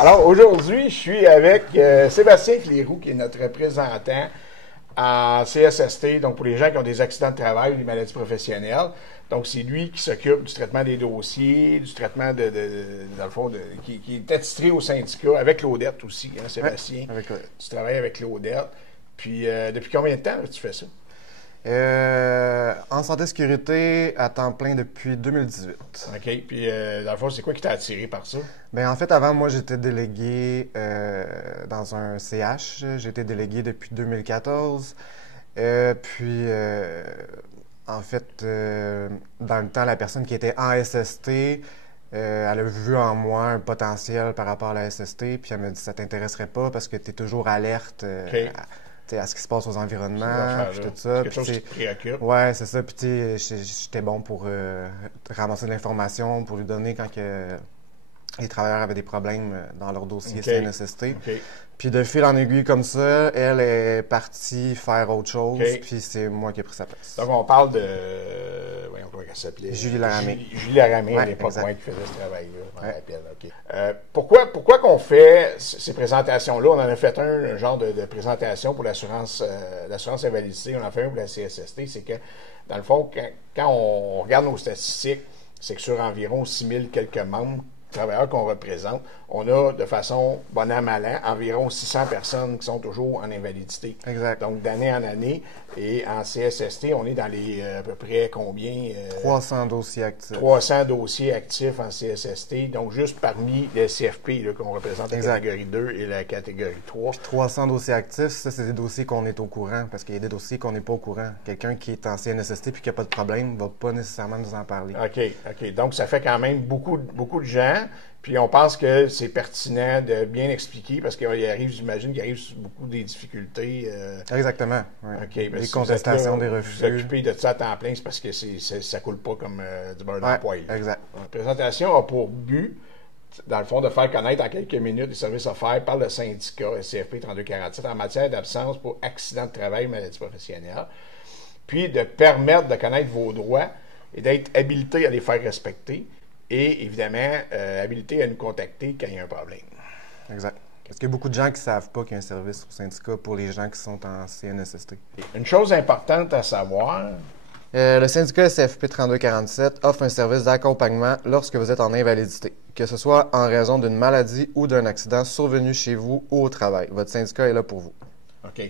Alors, aujourd'hui, je suis avec Sébastien Clérou, qui est notre représentant en CSST, donc pour les gens qui ont des accidents de travail ou des maladies professionnelles. Donc, c'est lui qui s'occupe du traitement des dossiers, du traitement dans le fond, qui est attitré au syndicat, avec l'Odette aussi, hein, Sébastien. Ouais, avec tu travailles avec l'Odette. Puis, depuis combien de temps tu fais ça? En santé-sécurité, à temps plein depuis 2018. OK. Puis, dans le fond, c'est quoi qui t'a attiré par ça? Bien, en fait, avant, moi, j'étais délégué dans un CH. J'ai été délégué depuis 2014. En fait, dans le temps, la personne qui était en SST, elle a vu en moi un potentiel par rapport à la SST, puis elle m'a dit « ça t'intéresserait pas parce que tu es toujours alerte à ce qui se passe aux environnements, puis tout ça. » C'est quelque chose qui te préoccupe. Ouais, c'est ça. Puis j'étais bon pour ramasser de l'information, pour lui donner quand les travailleurs avaient des problèmes dans leur dossier CNSST. Puis de fil en aiguille comme ça, elle est partie faire autre chose, puis c'est moi qui ai pris sa place. Donc, on parle de... Voyons comment elle s'appelait. Julie Laramé. Julie Laramé, ouais, à l'époque, qui faisait ce travail-là, je m'en ouais. rappelle. OK. Pourquoi qu'on fait ces présentations-là? On en a fait un genre de présentation pour l'assurance invalidité, on en a fait un pour la CSST. C'est que, dans le fond, quand on regarde nos statistiques, c'est que sur environ 6000 quelques membres, travailleurs qu'on représente, on a de façon bon an, mal an, environ 600 personnes qui sont toujours en invalidité. Exact. Donc, d'année en année. Et en CSST, on est dans les à peu près combien? 300 dossiers actifs. 300 dossiers actifs en CSST. Donc, juste parmi les CFP qu'on représente, la catégorie 2 et la catégorie 3. Puis 300 dossiers actifs, ça, c'est des dossiers qu'on est au courant, parce qu'il y a des dossiers qu'on n'est pas au courant. Quelqu'un qui est en CNSST puis qui n'a pas de problème ne va pas nécessairement nous en parler. OK. Donc, ça fait quand même beaucoup de gens. Puis on pense que c'est pertinent de bien expliquer parce qu'il arrive, j'imagine qu'il arrive beaucoup des difficultés. Exactement. Ouais. Okay, des contestations, des refus. S'occuper de ça à temps plein, c'est parce que ça coule pas comme du beurre dans le poêle. Exact. La présentation a pour but, dans le fond, de faire connaître en quelques minutes les services offerts par le syndicat SCFP 3247 en matière d'absence pour accident de travail et maladie professionnelle, puis de permettre de connaître vos droits et d'être habilité à les faire respecter. Et évidemment, habilité à nous contacter quand il y a un problème. Exact. Parce qu'il y a beaucoup de gens qui ne savent pas qu'il y a un service au syndicat pour les gens qui sont en CNSST. Une chose importante à savoir... le syndicat SFP 3247 offre un service d'accompagnement lorsque vous êtes en invalidité, que ce soit en raison d'une maladie ou d'un accident survenu chez vous ou au travail. Votre syndicat est là pour vous. OK.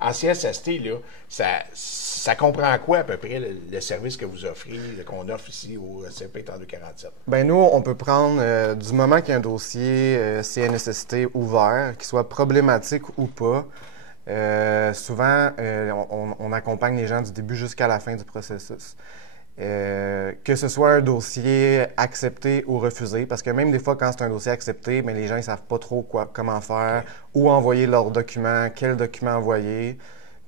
En CSST, là, ça comprend quoi à peu près le service que vous offrez, qu'on offre ici au SFP 3247? Bien, nous, on peut prendre du moment qu'il y a un dossier CNSST ouvert, qu'il soit problématique ou pas. Souvent, on accompagne les gens du début jusqu'à la fin du processus. Que ce soit un dossier accepté ou refusé, parce que même des fois, quand c'est un dossier accepté, mais les gens ne savent pas trop comment faire, où envoyer leurs documents, quels documents envoyer.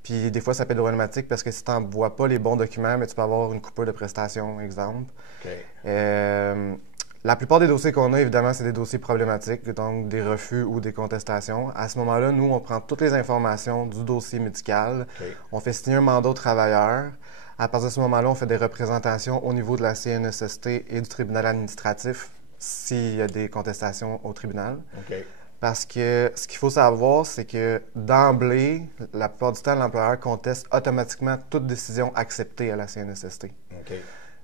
Puis des fois, ça peut être problématique parce que si tu n'envoies pas les bons documents, mais tu peux avoir une coupure de prestations, exemple. La plupart des dossiers qu'on a, évidemment, c'est des dossiers problématiques, donc des refus ou des contestations. À ce moment-là, nous, on prend toutes les informations du dossier médical. On fait signer un mandat au travailleur. À partir de ce moment-là, on fait des représentations au niveau de la CNSST et du tribunal administratif s'il y a des contestations au tribunal. Parce que ce qu'il faut savoir, c'est que d'emblée, la plupart du temps, l'employeur conteste automatiquement toute décision acceptée à la CNSST.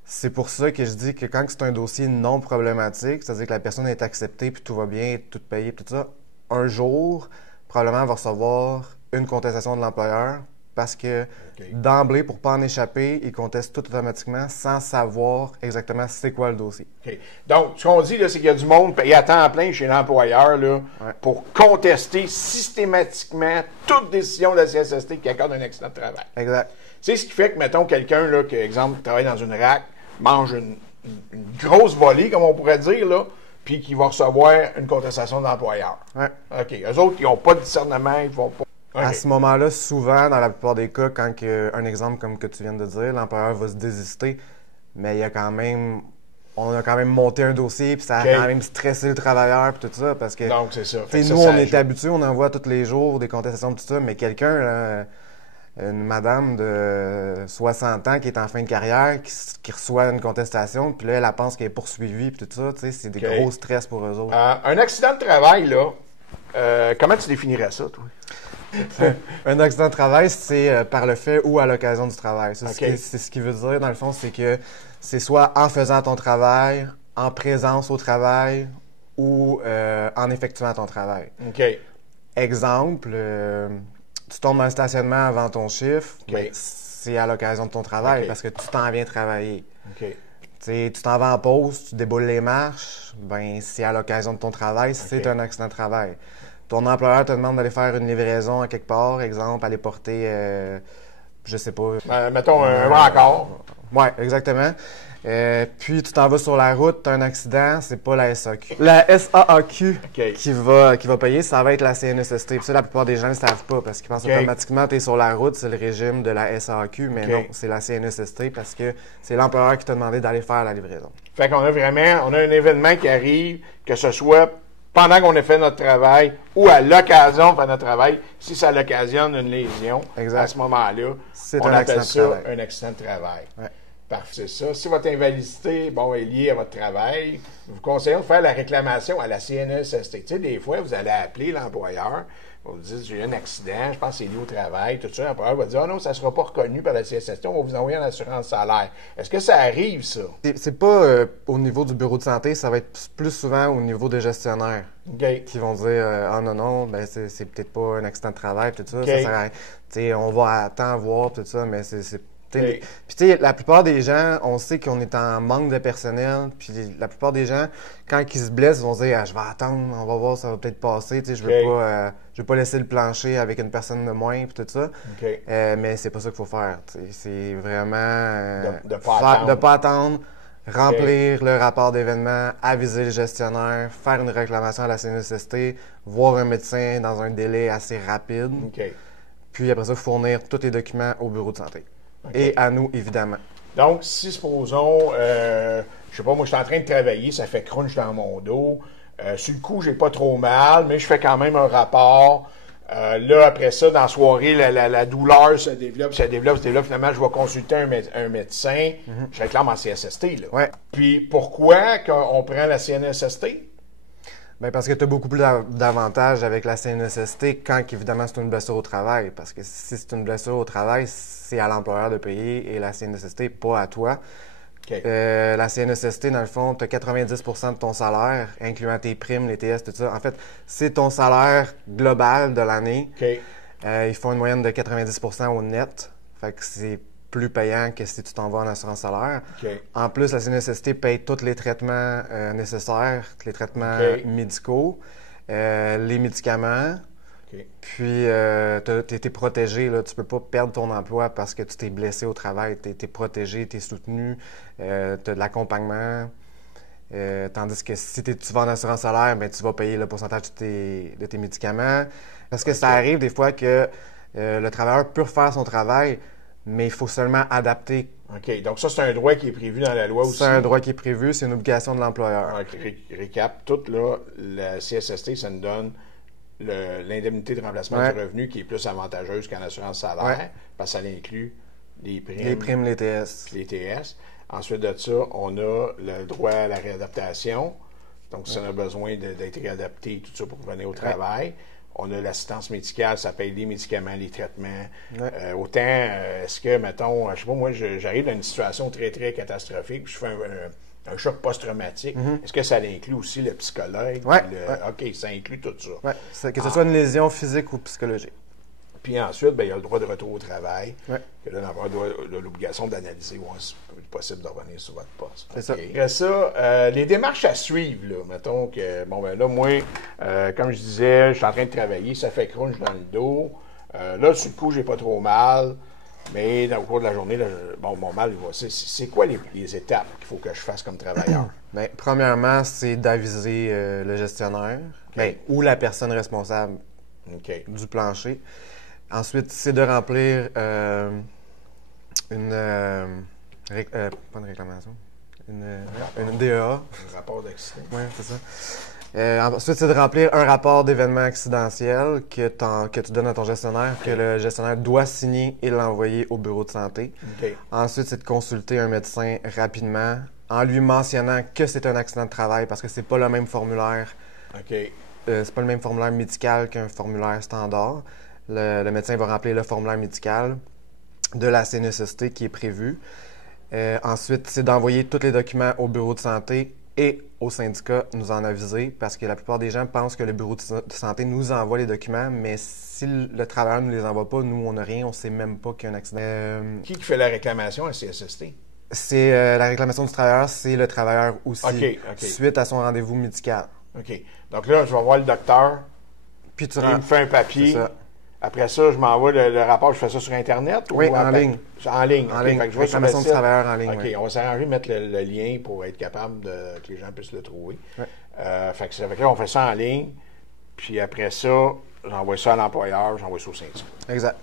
C'est pour ça que je dis que quand c'est un dossier non problématique, c'est-à-dire que la personne est acceptée, puis tout va bien, tout payé, tout ça, un jour, probablement, elle va recevoir une contestation de l'employeur parce que d'emblée, pour ne pas en échapper, il conteste tout automatiquement sans savoir exactement c'est quoi le dossier. Donc, ce qu'on dit, c'est qu'il y a du monde payé à temps plein chez l'employeur pour contester systématiquement toute décision de la CSST qui accorde un accident de travail. Exact. C'est ce qui fait que, mettons, quelqu'un, qui, exemple, travaille dans une RAC, mange une grosse volée, comme on pourrait dire, puis qui va recevoir une contestation de l'employeur. OK. Eux autres, ils n'ont pas de discernement, ils ne vont pas... À ce moment-là, souvent, dans la plupart des cas, quand un exemple comme que tu viens de dire, l'employeur va se désister, mais il y a quand même... On a quand même monté un dossier, puis ça a quand même stressé le travailleur, puis tout ça, parce que... Donc, c'est ça. Nous, on est habitués, on envoie tous les jours des contestations, tout ça, mais quelqu'un, une madame de 60 ans qui est en fin de carrière, qui reçoit une contestation, puis là, elle pense qu'elle est poursuivie, puis tout ça, tu sais, c'est des gros stress pour eux autres. Un accident de travail, là, comment tu définirais ça, toi? Un accident de travail, c'est par le fait ou à l'occasion du travail. C'est Okay. ce qui veut dire, dans le fond, c'est que c'est soit en faisant ton travail, en présence au travail ou en effectuant ton travail. OK. Exemple, tu tombes dans le stationnement avant ton chiffre, Okay. ben, c'est à l'occasion de ton travail Okay. parce que tu t'en viens travailler. OK. Tu t'en vas en pause, tu déboules les marches, ben c'est à l'occasion de ton travail, c'est un accident de travail. Ton employeur te demande d'aller faire une livraison à quelque part, exemple, aller porter, je sais pas. Mettons un rencard. Ouais, exactement. Puis tu t'en vas sur la route, tu as un accident, c'est pas la SAQ. La SAAQ Okay. qui va payer, ça va être la CNSST. Puis ça, la plupart des gens ne le savent pas parce qu'ils pensent automatiquement que tu es sur la route, c'est le régime de la SAAQ, mais non, c'est la CNSST parce que c'est l'employeur qui t'a demandé d'aller faire la livraison. Fait qu'on a vraiment, on a un événement qui arrive, que ce soit pendant qu'on a fait notre travail ou à l'occasion de faire notre travail, si ça l'occasionne une lésion, exact. À ce moment-là, c'est on un appelle accident ça un accident de travail. Ouais. Parfait, c'est ça. Si votre invalidité est liée à votre travail, nous vous conseillons de faire la réclamation à la CNSST. Tu sais, des fois, vous allez appeler l'employeur, vous dites, j'ai eu un accident, je pense que c'est lié au travail, tout ça. L'employeur va dire, non, ça ne sera pas reconnu par la CNSST, on va vous envoyer en assurance salaire. Est-ce que ça arrive, ça? C'est pas au niveau du bureau de santé, ça va être plus souvent au niveau des gestionnaires qui vont dire ah non, ben c'est peut-être pas un accident de travail, tout ça, ça sert à rien. Tu sais, on va attendre voir, tout ça, mais c'est puis tu sais, la plupart des gens, on sait qu'on est en manque de personnel, puis la plupart des gens, quand ils se blessent, vont se dire je vais attendre, on va voir, ça va peut-être passer, tu sais, je veux pas laisser le plancher avec une personne de moins, puis tout ça. Mais c'est pas ça qu'il faut faire. C'est vraiment de pas attendre, remplir le rapport d'événement, aviser le gestionnaire, faire une réclamation à la CNSST, voir un médecin dans un délai assez rapide, puis après ça, fournir tous les documents au bureau de santé. Et à nous, évidemment. Donc, si, supposons, je sais pas, moi, je suis en train de travailler, ça fait crunch dans mon dos. Sur le coup, j'ai pas trop mal, mais je fais quand même un rapport. Là, après ça, dans la soirée, la douleur se développe. Finalement, je vais consulter un médecin. Je réclame en CSST, là. Ouais. Puis, pourquoi qu'on prend la CNSST? Bien, parce que tu as beaucoup plus d'avantages avec la CNSST quand, évidemment, c'est une blessure au travail. Parce que si c'est une blessure au travail, c'est à l'employeur de payer et la CNSST, pas à toi. La CNSST, dans le fond, tu as 90 % de ton salaire, incluant tes primes, les TS, tout ça. En fait, c'est ton salaire global de l'année. Ils font une moyenne de 90 % au net. Fait que c'est plus payant que si tu t'en vas en assurance salaire. En plus, la CNSST paye tous les traitements nécessaires, les traitements médicaux, les médicaments. Puis, tu es protégé. Là. Tu peux pas perdre ton emploi parce que tu t'es blessé au travail. Tu es protégé, tu es soutenu, tu as de l'accompagnement. Tandis que si tu vas en assurance salaire, ben, tu vas payer le pourcentage de tes médicaments. Parce que ça arrive des fois que le travailleur peut refaire son travail, mais il faut seulement adapter. OK. Donc, ça, c'est un droit qui est prévu dans la loi aussi. C'est un droit qui est prévu, c'est une obligation de l'employeur. Récap, tout là, la CSST, ça nous donne l'indemnité de remplacement du revenu qui est plus avantageuse qu'en assurance salaire, parce que ça inclut les primes, les TS. Les TS. Ensuite de ça, on a le droit à la réadaptation. Donc, si on a besoin d'être réadapté, tout ça pour revenir au travail. On a l'assistance médicale, ça paye les médicaments, les traitements. Autant, est-ce que, mettons, je sais pas, moi, j'arrive dans une situation très, très catastrophique, puis je fais un choc post-traumatique. Est-ce que ça inclut aussi le psychologue? OK, ça inclut tout ça. Que ce soit une lésion physique ou psychologique. Puis ensuite, il y a le droit de retour au travail. Que là, l'employeur a l'obligation d'analyser où c'est possible de revenir sur votre poste. C'est ça. Après ça, les démarches à suivre, là, mettons que, là, moi, comme je disais, je suis en train de travailler, ça fait crunch dans le dos. Là, sur le coup, j'ai pas trop mal, mais au cours de la journée, là, mon mal, c'est quoi les étapes qu'il faut que je fasse comme travailleur? Bien, premièrement, c'est d'aviser le gestionnaire ou la personne responsable du plancher. Ensuite, c'est de remplir pas une réclamation, une DEA. Un rapport d'accident. Oui, c'est ça. Ensuite, c'est de remplir un rapport d'événement accidentiel que tu donnes à ton gestionnaire, que le gestionnaire doit signer et l'envoyer au bureau de santé. Ensuite, c'est de consulter un médecin rapidement en lui mentionnant que c'est un accident de travail parce que c'est pas le même formulaire. C'est pas le même formulaire médical qu'un formulaire standard. Le médecin va remplir le formulaire médical de la CNESST qui est prévu. Ensuite, c'est d'envoyer tous les documents au bureau de santé et au syndicat nous en aviser parce que la plupart des gens pensent que le bureau de santé nous envoie les documents, mais si le travailleur ne nous les envoie pas, nous, on n'a rien, on ne sait même pas qu'il y a un accident. Qui fait la réclamation à CSST? C'est la réclamation du travailleur, c'est le travailleur aussi, suite à son rendez-vous médical. OK. Donc là, je vais voir le docteur, puis il me fait un papier. Après ça, je m'envoie le rapport, je fais ça sur Internet? Oui, en ligne. En ligne. En ligne. Fait que je vais sur le du travailleur en ligne. OK, on va s'arranger de mettre le lien pour être capable que les gens puissent le trouver. Fait que là, on fait ça en ligne. Puis après ça, j'envoie ça à l'employeur, j'envoie ça au syndicat. Exact.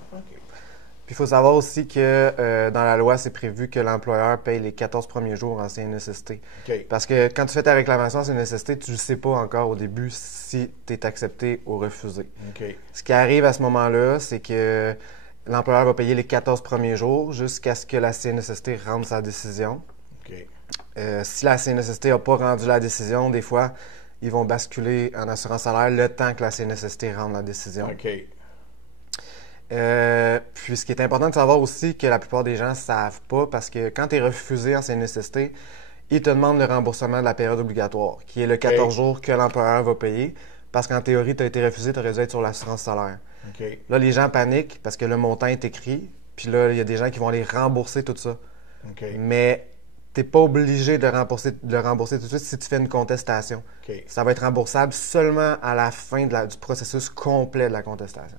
Puis il faut savoir aussi que dans la loi, c'est prévu que l'employeur paye les 14 premiers jours en CNESST. Parce que quand tu fais ta réclamation en CNESST, tu ne sais pas encore au début si tu es accepté ou refusé. Ce qui arrive à ce moment-là, c'est que l'employeur va payer les 14 premiers jours jusqu'à ce que la CNESST rende sa décision. Si la CNESST n'a pas rendu la décision, des fois, ils vont basculer en assurance salaire le temps que la CNESST rende la décision. Puis ce qui est important de savoir aussi que la plupart des gens ne savent pas parce que quand tu es refusé en CNESST, ils te demandent le remboursement de la période obligatoire, qui est le 14 jours que l'employeur va payer parce qu'en théorie, tu as été refusé, tu aurais dû être sur l'assurance salaire. Là, les gens paniquent parce que le montant est écrit, puis là, il y a des gens qui vont aller rembourser tout ça. Mais tu n'es pas obligé de le rembourser tout de suite si tu fais une contestation. Ça va être remboursable seulement à la fin du processus complet de la contestation.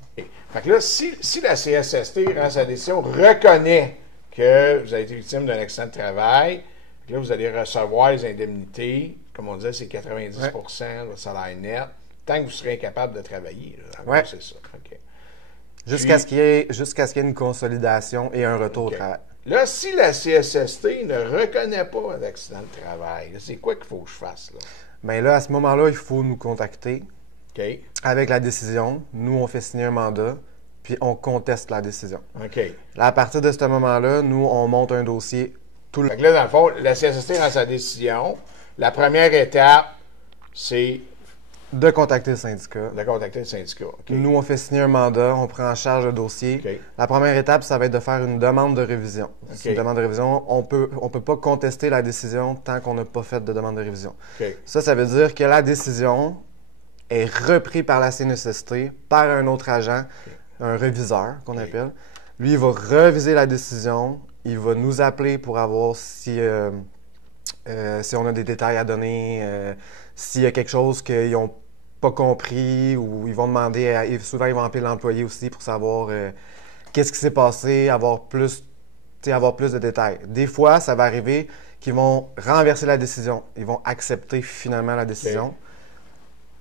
Fait que là, si la CSST, dans sa décision, reconnaît que vous avez été victime d'un accident de travail, là, vous allez recevoir les indemnités, comme on disait, c'est 90 de votre salaire net, tant que vous serez incapable de travailler. Là, c'est ça. Jusqu'à ce qu'il y ait une consolidation et un retour au travail. Là, si la CSST ne reconnaît pas un accident de travail, c'est quoi qu'il faut que je fasse? Là? Bien là, à ce moment-là, il faut nous contacter avec la décision. Nous, on fait signer un mandat, puis on conteste la décision. Là, à partir de ce moment-là, nous, on monte un dossier. Fait que là, dans le fond, la CSST rend sa décision. La première étape, c'est de contacter le syndicat. Nous, on fait signer un mandat, on prend en charge le dossier. La première étape, ça va être de faire une demande de révision. Une demande de révision, on peut pas contester la décision tant qu'on n'a pas fait de demande de révision. Ça veut dire que la décision est reprise par la CNESST, par un autre agent, un réviseur qu'on appelle. Lui, il va reviser la décision, il va nous appeler pour avoir si on a des détails à donner, s'il y a quelque chose qu'ils n'ont pas compris ou ils vont demander, souvent ils vont appeler l'employé aussi pour savoir qu'est-ce qui s'est passé, avoir plus de détails. Des fois, ça va arriver qu'ils vont renverser la décision, ils vont accepter finalement la décision,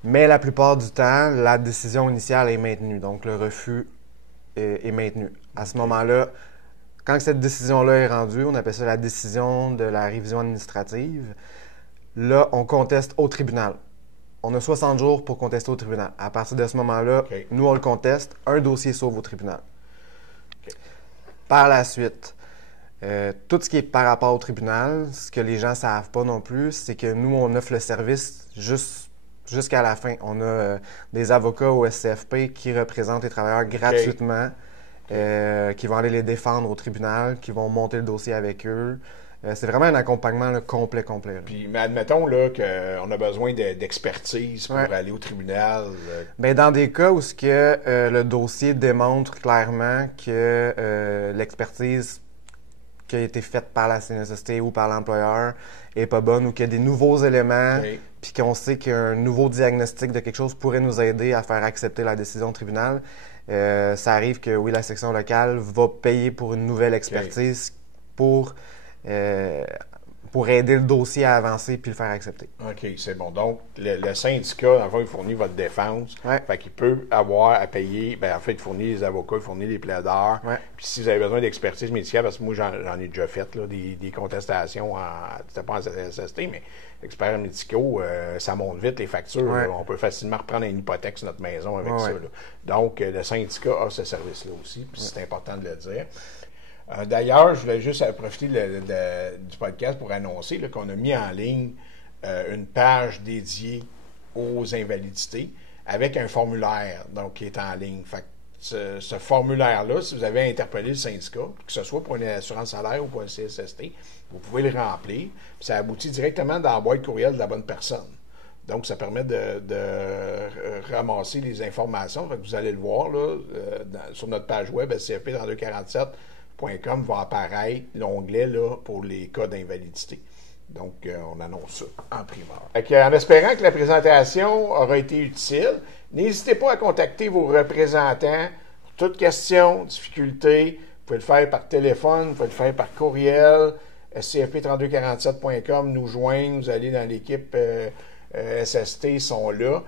mais la plupart du temps, la décision initiale est maintenue, donc le refus est maintenu. À ce moment-là, quand cette décision-là est rendue, on appelle ça la décision de la révision administrative. Là, on conteste au tribunal. On a 60 jours pour contester au tribunal. À partir de ce moment-là, nous, on le conteste. Un dossier s'ouvre au tribunal. Par la suite, tout ce qui est par rapport au tribunal, ce que les gens ne savent pas non plus, c'est que nous, on offre le service jusqu'à la fin. On a des avocats au SCFP qui représentent les travailleurs gratuitement. Qui vont aller les défendre au tribunal, qui vont monter le dossier avec eux. C'est vraiment un accompagnement là, complet. Puis, mais admettons là, qu'on a besoin d'expertise pour aller au tribunal. Bien, dans des cas où le dossier démontre clairement que l'expertise qui a été faite par la CNESST ou par l'employeur est pas bonne ou qu'il y a des nouveaux éléments, puis qu'on sait qu'un nouveau diagnostic de quelque chose pourrait nous aider à faire accepter la décision au tribunal, ça arrive que, oui, la section locale va payer pour une nouvelle expertise pour pour aider le dossier à avancer puis le faire accepter. OK, c'est bon. Donc, le syndicat, dans le fond, il fournit votre défense. Ouais. Fait qu'il peut avoir à payer, en fait, il fournit les avocats, il fournit les plaideurs. Ouais. Puis si vous avez besoin d'expertise médicale, parce que moi, j'en ai déjà fait, là, des contestations c'était pas en SST, mais experts médicaux, ça monte vite les factures. Ouais. Là. On peut facilement reprendre une hypothèque sur notre maison avec ça. Ouais. Là. Donc, le syndicat a ce service-là aussi, puis c'est important de le dire. D'ailleurs, je voulais juste profiter du podcast pour annoncer là, qu'on a mis en ligne une page dédiée aux invalidités avec un formulaire donc, qui est en ligne. Fait que ce formulaire-là, si vous avez interpellé le syndicat, que ce soit pour une assurance salaire ou pour un CSST, vous pouvez le remplir. Puis ça aboutit directement dans la boîte courriel de la bonne personne. Donc, ça permet de ramasser les informations. Fait que vous allez le voir là, sur notre page web, CFP3247.com va apparaître l'onglet là, pour les cas d'invalidité. Donc, on annonce ça en primeur. En espérant que la présentation aura été utile, n'hésitez pas à contacter vos représentants pour toute question, difficulté. Vous pouvez le faire par téléphone, vous pouvez le faire par courriel, scfp3247.com, nous joindre, vous allez dans l'équipe SST, ils sont là.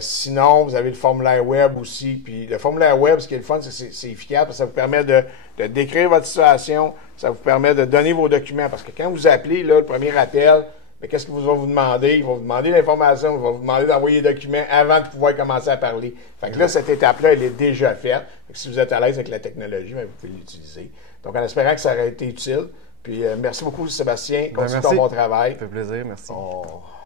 Sinon, vous avez le formulaire web aussi. Puis le formulaire web, ce qui est le fun, c'est que c'est efficace parce que ça vous permet de décrire votre situation, ça vous permet de donner vos documents. Parce que quand vous appelez, là, le premier appel, mais qu'est-ce qu'ils vont vous demander? Ils vont vous demander l'information, ils vont vous demander d'envoyer les documents avant de pouvoir commencer à parler. Fait que là, cette étape-là, elle est déjà faite. Fait que si vous êtes à l'aise avec la technologie, bien, vous pouvez l'utiliser. Donc, en espérant que ça aurait été utile. Puis, merci beaucoup, Sébastien. Continue ton bon travail. Ça fait plaisir, merci.